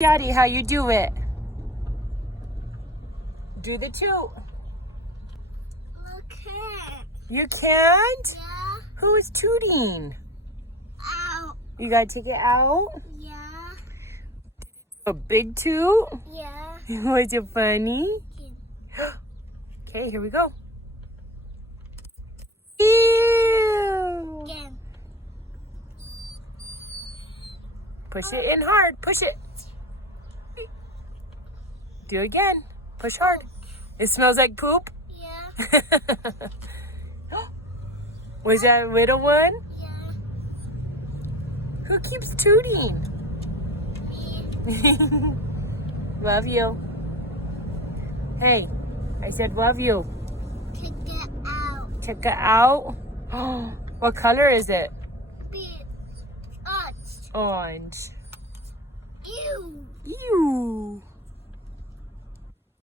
Daddy, how you do it? Do the toot. Okay. You can't? Yeah. Who is tooting? Ow. You gotta take it out? Yeah. A big toot? Yeah. Was it funny? Okay, here we go. Ew! Again. Push it in hard. Push it. Do it again. Push hard. It smells like poop. Yeah. Was that a little one? Yeah. Who keeps tooting? Me. Love you. Hey, I said love you. Take it out. Check it out. What color is it? Bitch. Us. Orange. Ew.